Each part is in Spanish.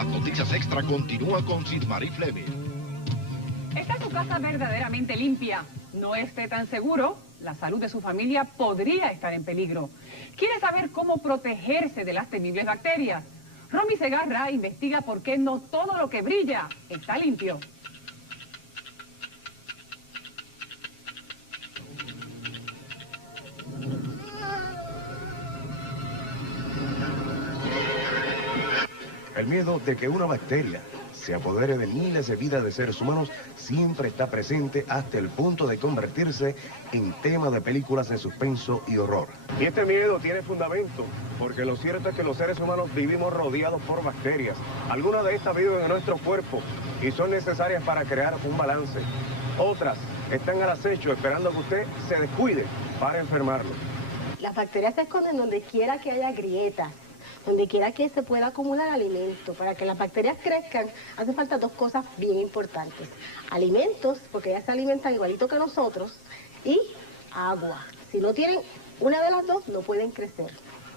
Las noticias extra continúa con Sidmari Fleming. ¿Está su casa verdaderamente limpia? ¿No esté tan seguro? La salud de su familia podría estar en peligro. ¿Quiere saber cómo protegerse de las temibles bacterias? Romy Segarra investiga por qué no todo lo que brilla está limpio. El miedo de que una bacteria se apodere de miles de vidas de seres humanos siempre está presente hasta el punto de convertirse en tema de películas de suspenso y horror. Y este miedo tiene fundamento, porque lo cierto es que los seres humanos vivimos rodeados por bacterias. Algunas de estas viven en nuestro cuerpo y son necesarias para crear un balance. Otras están al acecho esperando que usted se descuide para enfermarlo. Las bacterias se esconden donde quiera que haya grietas, donde quiera que se pueda acumular alimento. Para que las bacterias crezcan, hace falta dos cosas bien importantes. Alimentos, porque ellas se alimentan igualito que nosotros, y agua. Si no tienen una de las dos, no pueden crecer.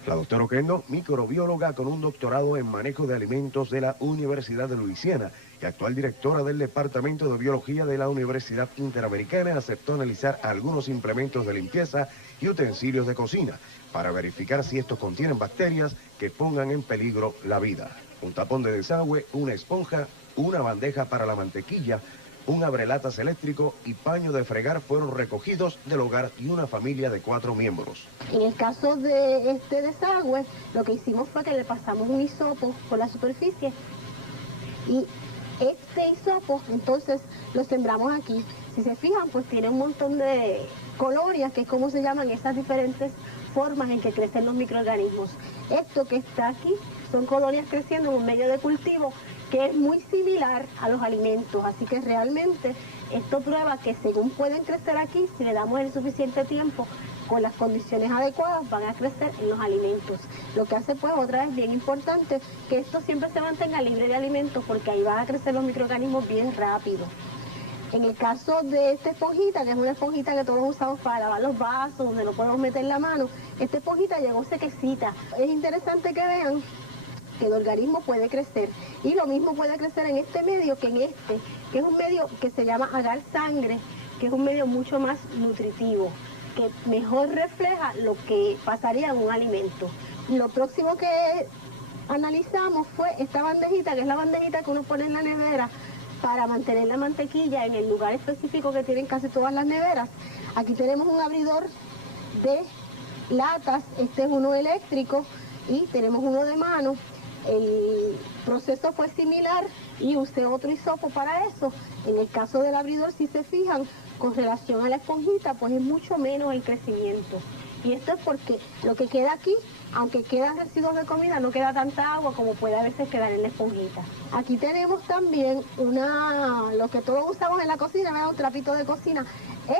La doctora Oquendo, microbióloga con un doctorado en manejo de alimentos de la Universidad de Luisiana y actual directora del Departamento de Biología de la Universidad Interamericana, aceptó analizar algunos implementos de limpieza y utensilios de cocina para verificar si estos contienen bacterias que pongan en peligro la vida. Un tapón de desagüe, una esponja, una bandeja para la mantequilla, un abrelatas eléctrico y paño de fregar fueron recogidos del hogar de una familia de 4 miembros. En el caso de este desagüe, lo que hicimos fue que le pasamos un hisopo por la superficie y este hisopo entonces lo sembramos aquí. Si se fijan, pues tiene un montón de colonias, que es como se llaman esas diferentes formas en que crecen los microorganismos. Esto que está aquí son colonias creciendo en un medio de cultivo que es muy similar a los alimentos, así que realmente esto prueba que según pueden crecer aquí, si le damos el suficiente tiempo con las condiciones adecuadas, van a crecer en los alimentos. Lo que hace, pues, otra vez bien importante, que esto siempre se mantenga libre de alimentos, porque ahí van a crecer los microorganismos bien rápido. En el caso de esta esponjita, que es una esponjita que todos usamos para lavar los vasos, donde no podemos meter la mano, esta esponjita llegó sequecita. Es interesante que vean que el organismo puede crecer, y lo mismo puede crecer en este medio que en este, que es un medio que se llama agar sangre, que es un medio mucho más nutritivo, que mejor refleja lo que pasaría en un alimento. Lo próximo que analizamos fue esta bandejita, que es la bandejita que uno pone en la nevera para mantener la mantequilla en el lugar específico que tienen casi todas las neveras. Aquí tenemos un abridor de latas, este es uno eléctrico y tenemos uno de mano. El proceso fue similar y usé otro hisopo para eso. En el caso del abridor, si se fijan, con relación a la esponjita, pues es mucho menos el crecimiento. Y esto es porque lo que queda aquí, aunque quedan residuos de comida, no queda tanta agua como puede a veces quedar en la esponjita. Aquí tenemos también lo que todos usamos en la cocina, ¿verdad? Un trapito de cocina.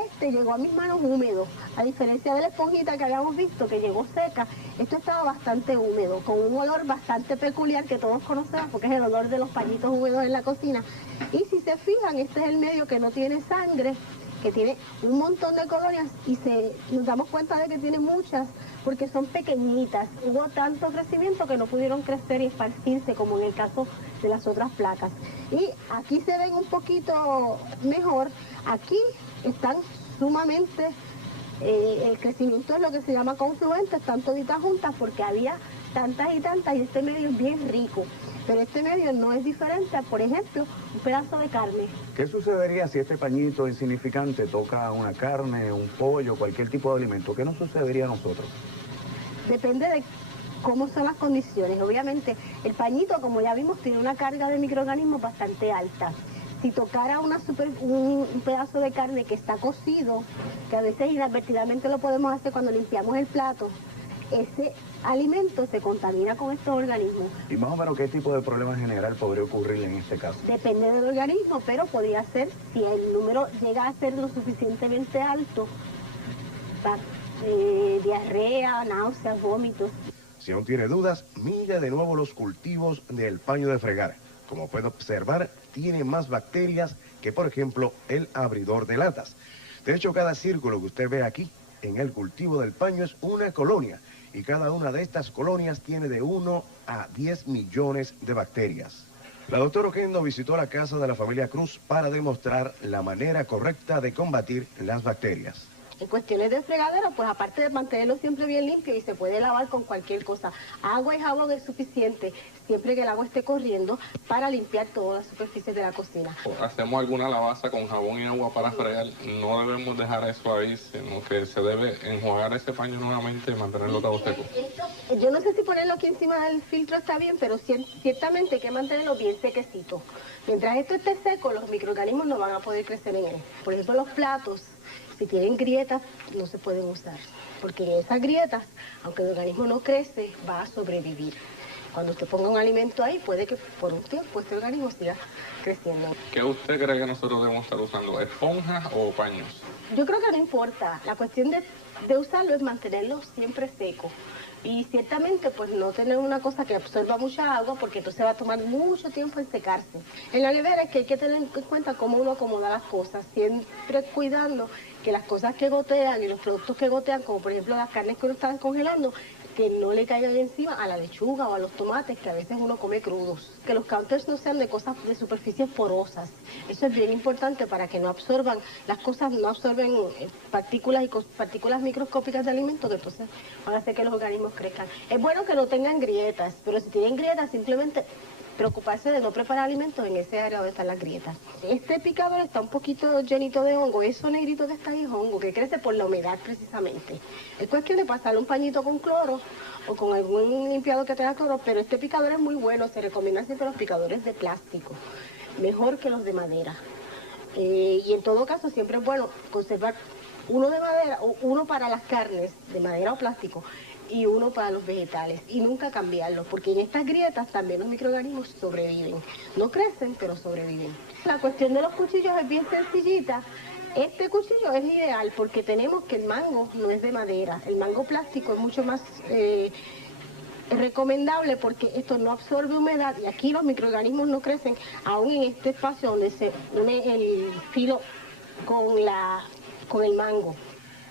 Este llegó a mis manos húmedo, a diferencia de la esponjita que habíamos visto que llegó seca. Esto estaba bastante húmedo, con un olor bastante peculiar que todos conocemos, porque es el olor de los pañitos húmedos en la cocina. Y si se fijan, este es el medio que no tiene sangre, que tiene un montón de colonias, y nos damos cuenta de que tiene muchas, porque son pequeñitas. Hubo tanto crecimiento que no pudieron crecer y esparcirse como en el caso de las otras placas. Y aquí se ven un poquito mejor. Aquí están sumamente, el crecimiento es lo que se llama confluente, están toditas juntas porque había tantas y tantas, y este medio es bien rico. Pero este medio no es diferente a, por ejemplo, un pedazo de carne. ¿Qué sucedería si este pañito insignificante toca una carne, un pollo, cualquier tipo de alimento? ¿Qué nos sucedería a nosotros? Depende de cómo son las condiciones. Obviamente, el pañito, como ya vimos, tiene una carga de microorganismos bastante alta. Si tocara un pedazo de carne que está cocido, que a veces inadvertidamente lo podemos hacer cuando limpiamos el plato, ese alimento se contamina con estos organismos. ¿Y más o menos qué tipo de problema en general podría ocurrir en este caso? Depende del organismo, pero podría ser, si el número llega a ser lo suficientemente alto, diarrea, náuseas, vómitos. Si aún tiene dudas, mire de nuevo los cultivos del paño de fregar. Como puede observar, tiene más bacterias que, por ejemplo, el abridor de latas. De hecho, cada círculo que usted ve aquí en el cultivo del paño es una colonia, y cada una de estas colonias tiene de 1 a 10 millones de bacterias. La doctora Oquendo visitó la casa de la familia Cruz para demostrar la manera correcta de combatir las bacterias. En cuestiones de fregadero, pues aparte de mantenerlo siempre bien limpio y se puede lavar con cualquier cosa, agua y jabón es suficiente siempre que el agua esté corriendo para limpiar todas las superficies de la cocina. Hacemos alguna lavaza con jabón y agua para fregar, no debemos dejar eso ahí, sino que se debe enjuagar ese paño nuevamente y mantenerlo todo seco. Yo no sé si ponerlo aquí encima del filtro está bien, pero ciertamente hay que mantenerlo bien sequecito. Mientras esto esté seco, los microorganismos no van a poder crecer en él. Por ejemplo, los platos, si tienen grietas, no se pueden usar, porque en esas grietas, aunque el organismo no crece, va a sobrevivir. Cuando usted ponga un alimento ahí, puede que por un tiempo este organismo siga creciendo. ¿Qué usted cree que nosotros debemos estar usando, esponjas o paños? Yo creo que no importa. La cuestión de usarlo es mantenerlo siempre seco. Y ciertamente, pues no tener una cosa que absorba mucha agua, porque entonces va a tomar mucho tiempo en secarse. En la nevera es que hay que tener en cuenta cómo uno acomoda las cosas, siempre cuidando que las cosas que gotean y los productos que gotean, como por ejemplo las carnes que uno está descongelando, que no le caigan encima a la lechuga o a los tomates que a veces uno come crudos. Que los counters no sean de cosas de superficies porosas. Eso es bien importante para que no absorban, las cosas no absorben partículas y partículas microscópicas de alimentos que entonces van a hacer que los organismos crezcan. Es bueno que no tengan grietas, pero si tienen grietas simplemente preocuparse de no preparar alimentos en ese área donde están las grietas. Este picador está un poquito llenito de hongo, eso negrito que está ahí es hongo, que crece por la humedad precisamente. Es cuestión de pasarle un pañito con cloro o con algún limpiador que tenga cloro, pero este picador es muy bueno, se recomienda siempre los picadores de plástico, mejor que los de madera. Y en todo caso siempre es bueno conservar uno de madera o uno para las carnes, de madera o plástico, y uno para los vegetales, y nunca cambiarlos, porque en estas grietas también los microorganismos sobreviven. No crecen, pero sobreviven. La cuestión de los cuchillos es bien sencillita. Este cuchillo es ideal porque tenemos que el mango no es de madera, el mango plástico es mucho más recomendable porque esto no absorbe humedad y aquí los microorganismos no crecen, aún en este espacio donde se une el filo con el mango.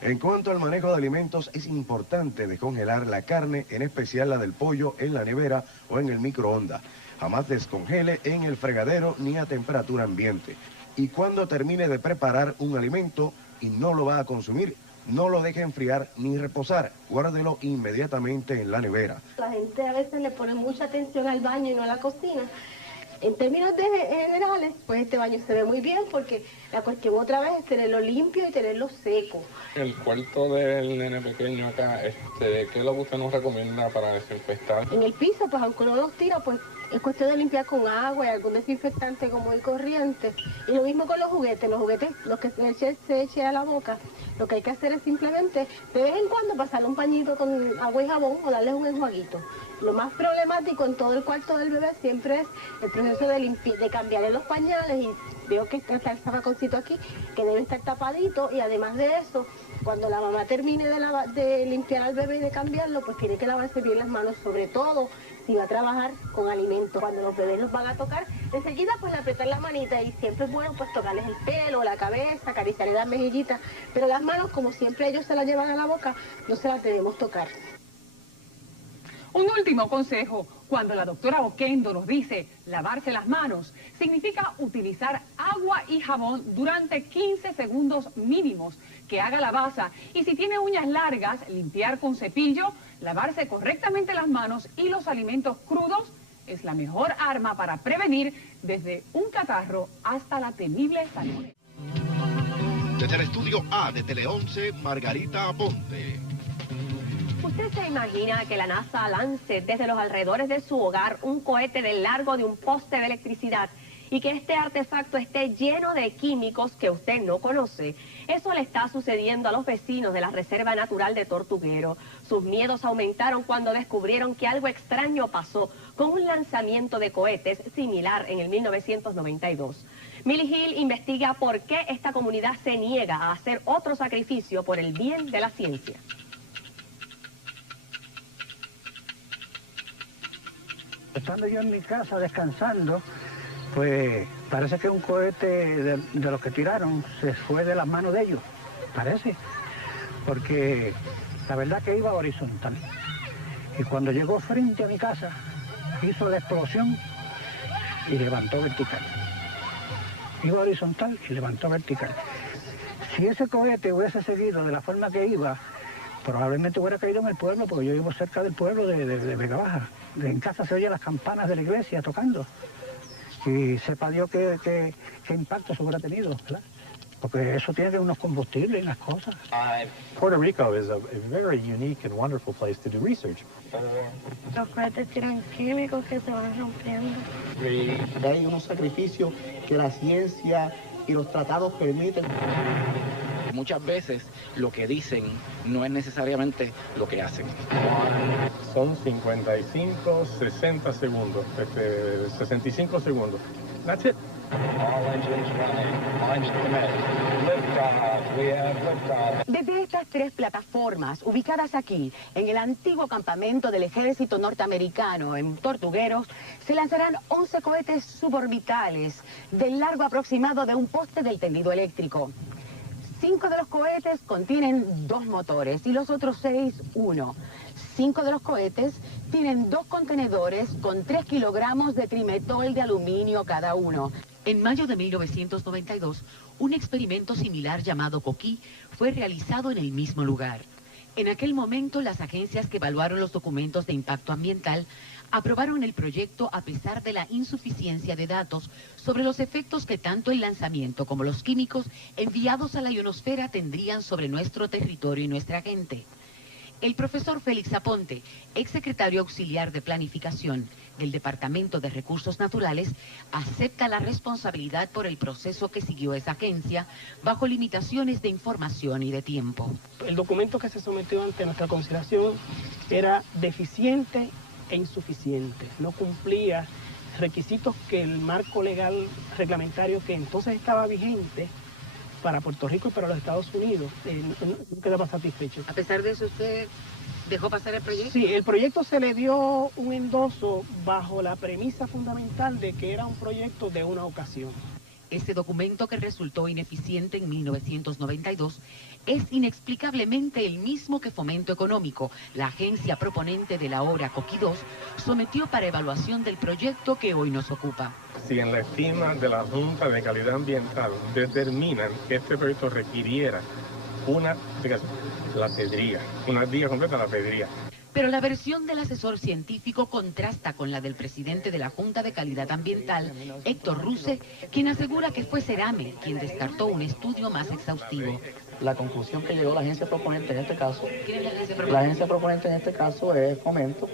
En cuanto al manejo de alimentos, es importante descongelar la carne, en especial la del pollo, en la nevera o en el microondas. Jamás descongele en el fregadero ni a temperatura ambiente. Y cuando termine de preparar un alimento y no lo va a consumir, no lo deje enfriar ni reposar. Guárdelo inmediatamente en la nevera. La gente a veces le pone mucha atención al baño y no a la cocina. En términos generales, pues este baño se ve muy bien porque la cuestión otra vez es tenerlo limpio y tenerlo seco. El cuarto del nene pequeño acá, ¿qué es lo que usted nos recomienda para desinfectar? En el piso, pues aunque uno los tira, pues es cuestión de limpiar con agua y algún desinfectante como el corriente. Y lo mismo con los juguetes, los que se eche a la boca, lo que hay que hacer es simplemente de vez en cuando pasarle un pañito con agua y jabón o darles un enjuaguito. Lo más problemático en todo el cuarto del bebé siempre es el proceso de cambiarle los pañales, y veo que está el zapaconcito aquí, que debe estar tapadito, y además de eso, cuando la mamá termine de limpiar al bebé y de cambiarlo, pues tiene que lavarse bien las manos, sobre todo si va a trabajar con alimentos. Cuando los bebés los van a tocar, enseguida pues le apretan la manita, y siempre es bueno pues tocarles el pelo, la cabeza, acariciarles las mejillitas, pero las manos, como siempre ellos se las llevan a la boca, no se las debemos tocar. Un último consejo, cuando la doctora Oquendo nos dice lavarse las manos, significa utilizar agua y jabón durante 15 segundos mínimos, que haga la baza, y si tiene uñas largas, limpiar con cepillo, lavarse correctamente las manos y los alimentos crudos es la mejor arma para prevenir desde un catarro hasta la temible salmonela. Desde el estudio A de Tele 11, Margarita Aponte. ¿Usted se imagina que la NASA lance desde los alrededores de su hogar un cohete del largo de un poste de electricidad y que este artefacto esté lleno de químicos que usted no conoce? Eso le está sucediendo a los vecinos de la Reserva Natural de Tortuguero. Sus miedos aumentaron cuando descubrieron que algo extraño pasó con un lanzamiento de cohetes similar en el 1992. Millie Hill investiga por qué esta comunidad se niega a hacer otro sacrificio por el bien de la ciencia. Estando yo en mi casa descansando, pues parece que un cohete de los que tiraron se fue de las manos de ellos, parece, porque la verdad que iba horizontal. Y cuando llegó frente a mi casa, hizo la explosión y levantó vertical. Iba horizontal y levantó vertical. Si ese cohete hubiese seguido de la forma que iba, probablemente hubiera caído en el pueblo, porque yo vivo cerca del pueblo de Vega Baja. En casa se oyen las campanas de la iglesia tocando. Y sepa Dios qué impacto se hubiera tenido, ¿verdad? Porque eso tiene unos combustibles y unas cosas. Puerto Rico is a very unique and wonderful place to do research. Los cohetes tiran químicos que se van rompiendo. Hay unos sacrificios que la ciencia y los tratados permiten. Muchas veces lo que dicen no es necesariamente lo que hacen. Son 55, 60 segundos, 65 segundos. That's it. Desde estas 3 plataformas, ubicadas aquí, en el antiguo campamento del ejército norteamericano en Tortugueros, se lanzarán 11 cohetes suborbitales del largo aproximado de un poste del tendido eléctrico. 5 de los cohetes contienen 2 motores y los otros 6, 1. 5 de los cohetes tienen 2 contenedores con 3 kilogramos de trimetol de aluminio cada uno. En mayo de 1992, un experimento similar llamado Coquí fue realizado en el mismo lugar. En aquel momento, las agencias que evaluaron los documentos de impacto ambiental aprobaron el proyecto a pesar de la insuficiencia de datos sobre los efectos que tanto el lanzamiento como los químicos enviados a la ionosfera tendrían sobre nuestro territorio y nuestra gente. El profesor Félix Aponte, exsecretario auxiliar de Planificación del Departamento de Recursos Naturales, acepta la responsabilidad por el proceso que siguió esa agencia bajo limitaciones de información y de tiempo. El documento que se sometió ante nuestra consideración era deficiente e insuficiente. No cumplía requisitos que el marco legal reglamentario que entonces estaba vigente para Puerto Rico y para los Estados Unidos no quedaba satisfecho. A pesar de eso, ¿usted dejó pasar el proyecto? Sí, el proyecto se le dio un endoso bajo la premisa fundamental de que era un proyecto de una ocasión. Este documento, que resultó ineficiente en 1992, es inexplicablemente el mismo que Fomento Económico, la agencia proponente de la obra Coquí 2, sometió para evaluación del proyecto que hoy nos ocupa. Si en la estima de la Junta de Calidad Ambiental determinan que este proyecto requiriera una día completa la pedría. Pero la versión del asesor científico contrasta con la del presidente de la Junta de Calidad Ambiental, Héctor Ruse, quien asegura que fue Cerame quien descartó un estudio más exhaustivo. La conclusión que llegó la agencia proponente en este caso, ¿Quién es la agencia proponente? La agencia proponente en este caso es Fomento,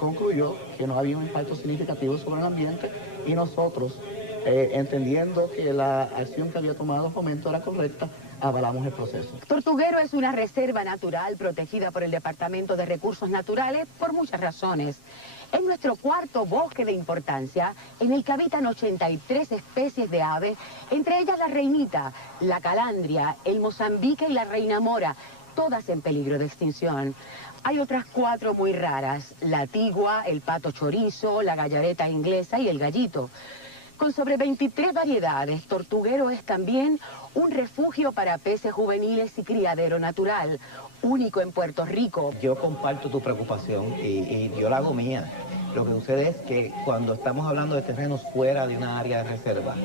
concluyó que no había un impacto significativo sobre el ambiente y nosotros, entendiendo que la acción que había tomado Fomento era correcta, avalamos el proceso. Tortuguero es una reserva natural protegida por el Departamento de Recursos Naturales por muchas razones. Es nuestro 4º bosque de importancia en el que habitan 83 especies de aves, entre ellas la reinita, la calandria, el mozambique y la reina mora, todas en peligro de extinción. Hay otras 4 muy raras: la tigua, el pato chorizo, la gallareta inglesa y el gallito. Con sobre 23 variedades, Tortuguero es también un refugio para peces juveniles y criadero natural, único en Puerto Rico. Yo comparto tu preocupación y yo la hago mía. Lo que sucede es que cuando estamos hablando de terrenos fuera de una área de reserva,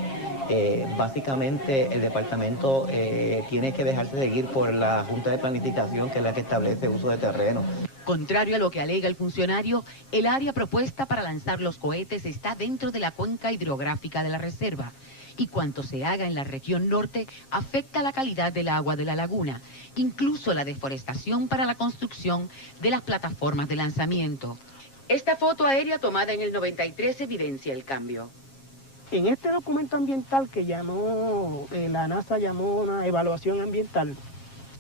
básicamente el departamento tiene que dejarse seguir por la Junta de Planificación, que es la que establece uso de terreno. Contrario a lo que alega el funcionario, el área propuesta para lanzar los cohetes está dentro de la cuenca hidrográfica de la reserva, y cuanto se haga en la región norte afecta la calidad del agua de la laguna, incluso la deforestación para la construcción de las plataformas de lanzamiento. Esta foto aérea tomada en el 93 evidencia el cambio. En este documento ambiental que la NASA llamó una evaluación ambiental,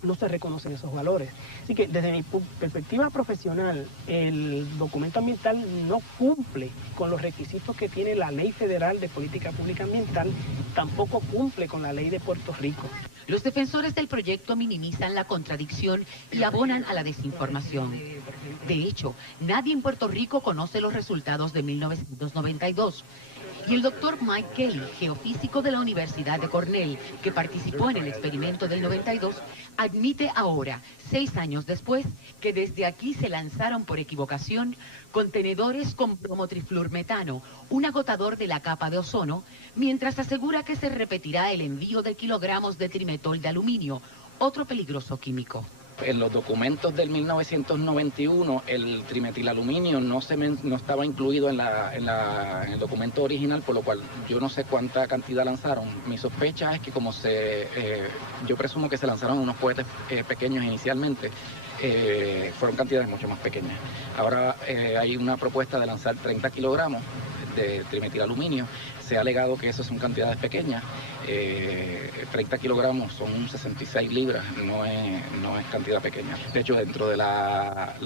no se reconocen esos valores. Así que desde mi perspectiva profesional, el documento ambiental no cumple con los requisitos que tiene la Ley Federal de Política Pública Ambiental, tampoco cumple con la Ley de Puerto Rico. Los defensores del proyecto minimizan la contradicción y abonan a la desinformación. De hecho, nadie en Puerto Rico conoce los resultados de 1992. Y el doctor Mike Kelly, geofísico de la Universidad de Cornell, que participó en el experimento del 92, admite ahora, 6 años después, que desde aquí se lanzaron por equivocación contenedores con bromotrifluormetano, un agotador de la capa de ozono, mientras asegura que se repetirá el envío de kilogramos de trimetol de aluminio, otro peligroso químico. En los documentos del 1991, el trimetilaluminio no estaba incluido en el documento original, por lo cual yo no sé cuánta cantidad lanzaron. Mi sospecha es que yo presumo que se lanzaron unos cohetes pequeños inicialmente, fueron cantidades mucho más pequeñas. Ahora hay una propuesta de lanzar 30 kilogramos de trimetilaluminio. Se ha alegado que eso son cantidades pequeñas. 30 kilogramos son 66 libras, no es cantidad pequeña. De hecho, dentro de las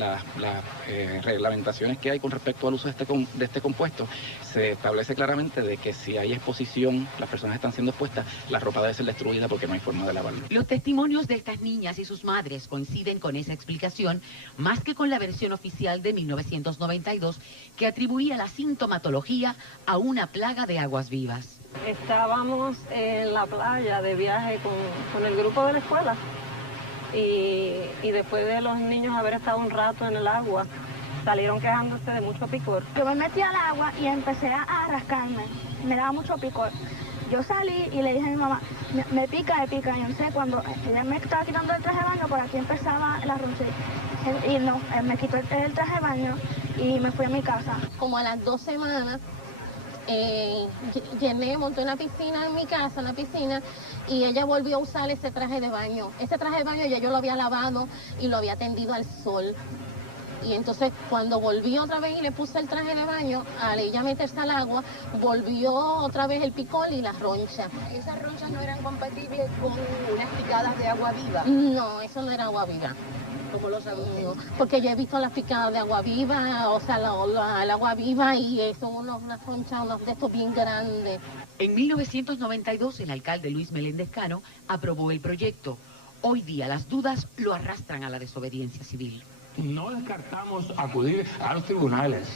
reglamentaciones que hay con respecto al uso de este compuesto, se establece claramente de que si hay exposición, las personas están siendo expuestas, la ropa debe ser destruida porque no hay forma de lavarla. Los testimonios de estas niñas y sus madres coinciden con esa explicación, más que con la versión oficial de 1992, que atribuía la sintomatología a una plaga de aguas vivas. Estábamos en la playa de viaje con el grupo de la escuela y después de los niños haber estado un rato en el agua, salieron quejándose de mucho picor. Yo me metí al agua y empecé a rascarme, me daba mucho picor. Yo salí y le dije a mi mamá, me pica, y no sé, cuando ella me estaba quitando el traje de baño, por aquí empezaba la roncha. Y no, él me quitó el traje de baño y me fui a mi casa. Como a las 2 semanas, monté una piscina en mi casa, una piscina, y ella volvió a usar ese traje de baño. Ese traje de baño ya yo lo había lavado y lo había tendido al sol. Y entonces cuando volví otra vez y le puse el traje de baño, al ella meterse al agua, volvió otra vez el picor y la roncha. ¿Esas ronchas no eran compatibles con unas picadas de agua viva? No, eso no era agua viva. ¿Cómo lo sabe usted? Porque yo he visto las picadas de agua viva, o sea, el agua viva, y son unas ronchas, unos de estos bien grandes. En 1992, el alcalde Luis Meléndez Cano aprobó el proyecto. Hoy día las dudas lo arrastran a la desobediencia civil. No descartamos acudir a los tribunales,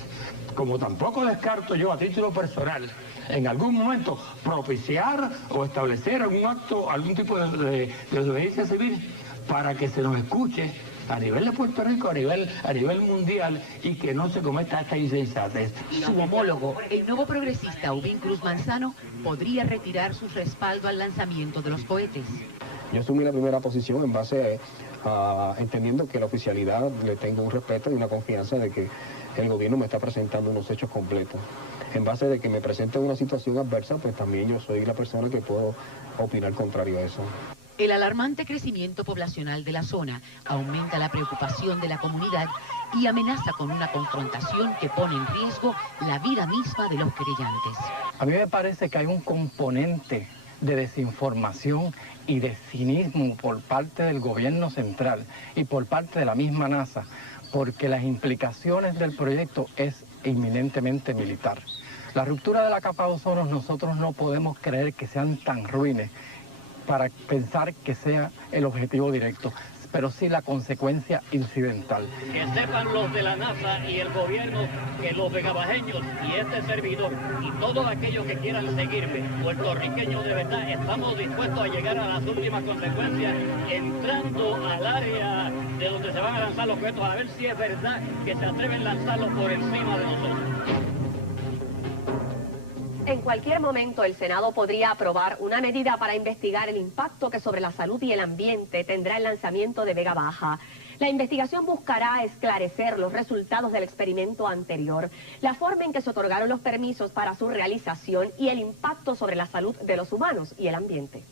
como tampoco descarto yo a título personal en algún momento propiciar o establecer algún acto, algún tipo de desobediencia civil para que se nos escuche a nivel de Puerto Rico, a nivel mundial, y que no se cometa esta insensatez. Su homólogo, el nuevo progresista Ubín Cruz Manzano, podría retirar su respaldo al lanzamiento de los cohetes. Yo asumí la primera posición en base a entendiendo que la oficialidad le tengo un respeto y una confianza de que el gobierno me está presentando unos hechos completos. En base de que me presente una situación adversa, pues también yo soy la persona que puedo opinar contrario a eso. El alarmante crecimiento poblacional de la zona aumenta la preocupación de la comunidad y amenaza con una confrontación que pone en riesgo la vida misma de los querellantes. A mí me parece que hay un componente de desinformación y de cinismo por parte del gobierno central y por parte de la misma NASA, porque las implicaciones del proyecto es inminentemente militar. La ruptura de la capa de ozono nosotros no podemos creer que sean tan ruines para pensar que sea el objetivo directo, pero sí la consecuencia incidental. Que sepan los de la NASA y el gobierno que los vegabajeños y este servidor y todos aquellos que quieran seguirme, puertorriqueños de verdad, estamos dispuestos a llegar a las últimas consecuencias, entrando al área de donde se van a lanzar los cohetes, a ver si es verdad que se atreven a lanzarlos por encima de nosotros. En cualquier momento el Senado podría aprobar una medida para investigar el impacto que sobre la salud y el ambiente tendrá el lanzamiento de Vega Baja. La investigación buscará esclarecer los resultados del experimento anterior, la forma en que se otorgaron los permisos para su realización y el impacto sobre la salud de los humanos y el ambiente.